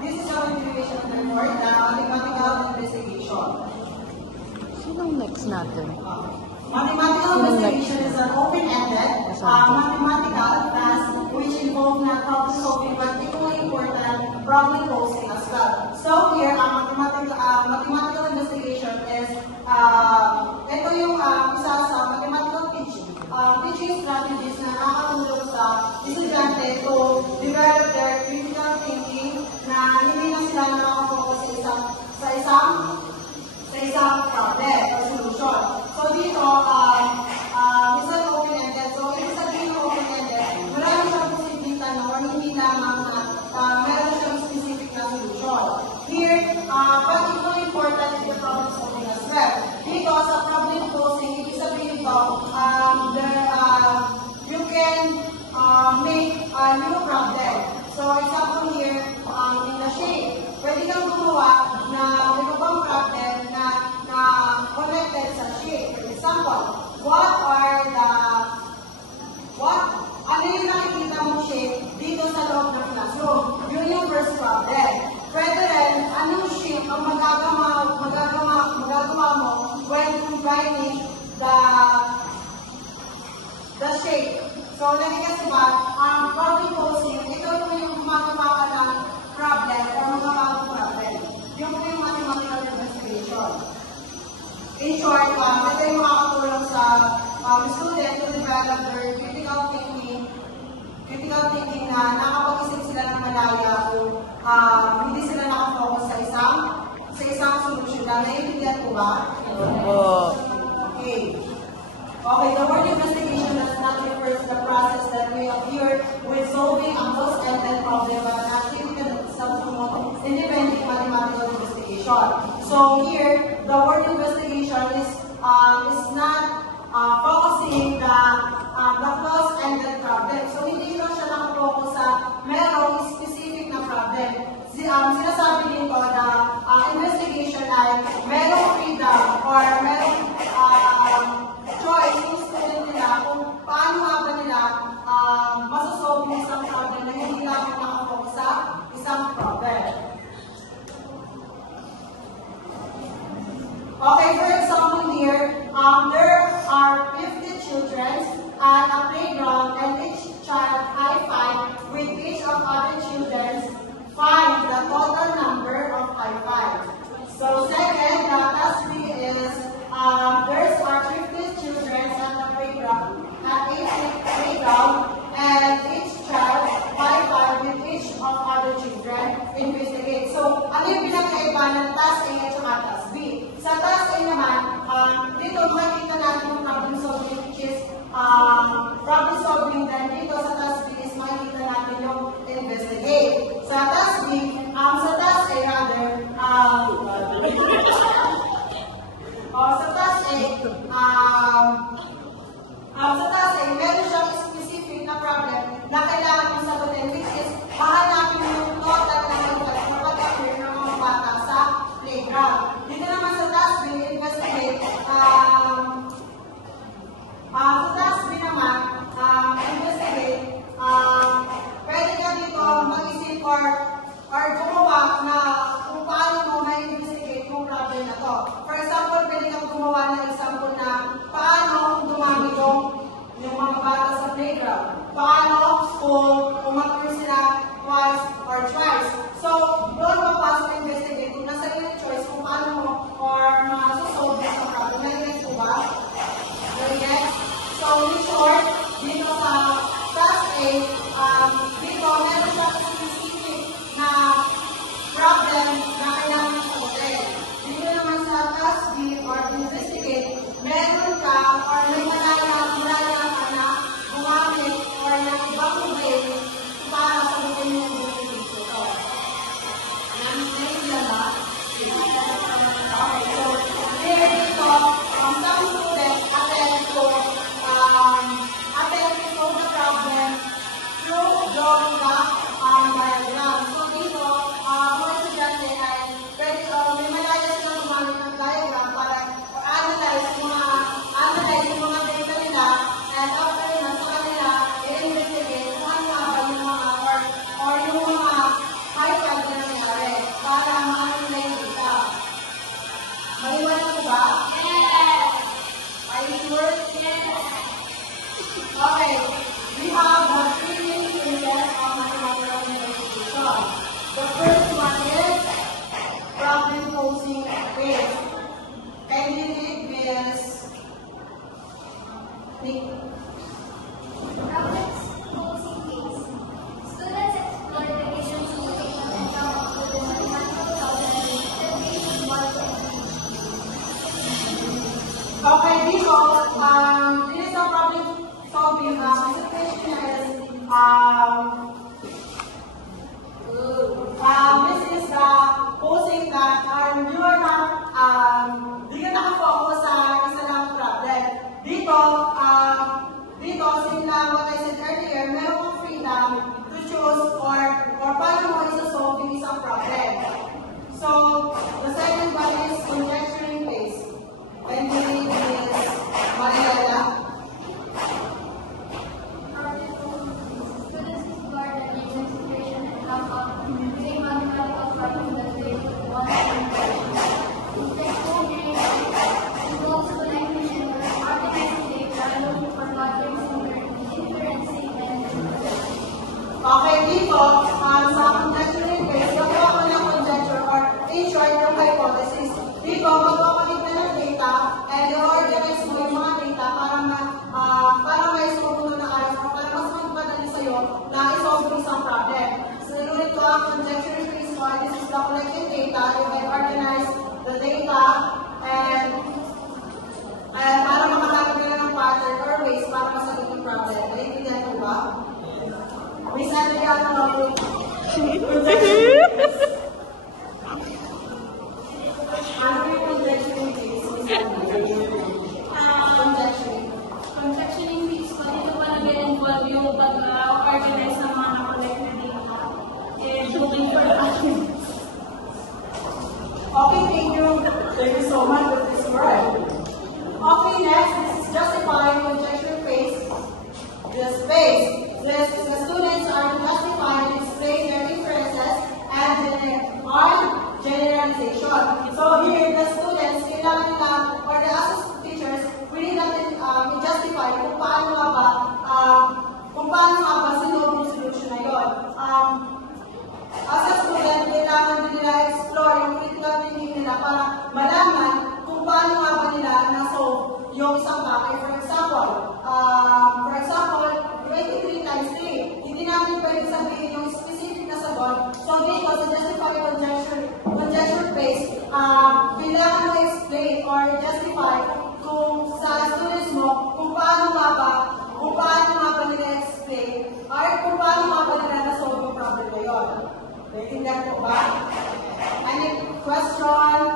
this is our continuation of the report, the mathematical investigation. Sinong next natin? Mathematical investigation is an open-ended mathematical task which involves not problem solving but equally important problem posing as well. So here, mathematical investigation is ito yung isa sa mathematical teaching strategies na nakakatulong sa estudyante to develop their critical thinking na hindi na sila nakafocus sa isang problem or solution. So dito, is an open-ended. So ibig sabihin ng open-ended, marami siyang posibleng tanong o hindi lamang na meron siyang specific na solution. Here, but equally important is the problem solving as well. Dito, sa problem posing, ibig sabihin ito, you can make a new problem. So example here, in the shape, pwede kang gumawa na ibang problem na connected sa shape. For example, ano yung nakikita mong shape dito sa loob ng classroom? Yun yung first problem. Pwede rin, anong shape ang magagawa mo when combining the shape. So, nakikita ba, problem posing, ito yung gumagawa ka ng problem o magagawa problem. Yung mathematical investigation. In short, ito yung makakatulong sa student to develop their critical thinking na nakapag-isip sila ng malaya kung hindi sila nakafocus sa isang solution lang. Naiintindihan ko ba? Okay. Okay, the word investigation does not refer to the process that we appear with solving a closed-ended problem, but an activity that self-promote independent mathematical investigation. So here, the word investigation is not focusing the closed-ended problem. So hindi lang siya nakafocus sa merong specific na problem. Sinasabi dito na investigation ay merong freedom or merong choice yung student nila kung paano nga ba nila masasolve yung isang problem na hindi lang nakafocus sa isang problem. Okay, for example here, there are 50 children at a playground and each child high five with each of other children. Find the total number of high fives. So second, the task B is there's are 50 children at the playground and each child high five with each of other children. Investigate. So ano yung pinakaiba ng task A at saka task B? Sa task A naman, dito makikita natin yung problem solving which is problem solving, then dito sa task B is makikita natin yung investigate. Sa task B, sa task A rather, meron siyang specific na problem na kailangan mong sagutin, which is hahanapin mo yung total na kapag-appear ng mga bata sa playground. Dito naman sa task B, investigate, sa task B naman, investigate, pwede ka dito mag-isip or gumawa na kung paano mo na-investigate yung problem na to. For example, pwede kang gumawa ng example na paano dumami yung mga bata sa playground. Paano kung mag-appear sila twice or thrice. So, doon mapasok na investigate kung nasa yung choice kung paano mo or masasolve yung problem. Nag-get ko ba? Nag-get? So, in short, dito sa task A, dito meron siya specific na problem na kailangan sagutin. Dito naman sa task B or investigate, meron ka or may malaya ka na gumamit or na ibang way para sagutin yung investigate ito. posing phase. Can you read this? Robert's posing phase. Students explore the conditions of the and come up with a mathematical problem that faces one problem. Okay, dito, this is a problem solving. The question is, this is the posing that you are not, di ka nakafocus sa isa lang problem. Dito, since what I said earlier, meron kang freedom to choose or paano mo isa-solve yung isang problem. So, the second one is conjecturing phase. When we read this, Mariela. Students explore the given situation and come up with a mathematical problem that faces one problem. Involves connecting or organizing data, looking for patterns in inferencing and Okay, dito, sa conjecturing phase, gagawa ko ng conjecture or in short, yung hypothesis. Dito, magpapalit na ng data and i-organize mo yung mga data para ma-solve mo na ayos mo, para mas magpadali sa'yo na i-solve yung isang problem. So, ulit ko ang conjecturing phase mo, this is the collected data, you can organize the data and para makahanap ka ng pattern or ways para masagot yung problem. Naiintindihan ko ba? Miss Adriana, ano yung conjecturing phase? Conjecturing phase ko, dito pa nag-involve yung pag-organize ng mga na-collect na data. And looking for patterns. Okay, thank you. Thank you so much for this word. Okay, next, this is justifying conjecture phase. This phase, the students are to justify and explain their inferences and generalization. So here, the students, kailangan nila, or the assistant teachers, we need natin i-justify kung paano nga ba sinuot yung solution na yun. As a student, kailangan din nila explore yung critical thinking nila para malaman kung paano nga ba nila na-solve yung isang bagay. For example, 23 times 3. Hindi namin pwede sabihin yung specific na sagot. So dito, sa justify conjecture phase, kailangan mo explain or justify kung sa students mo kung paano nga ba nila explain or kung paano nga ba nila na-solve yung problem na yun. Naiintindihan ko ba? Any question?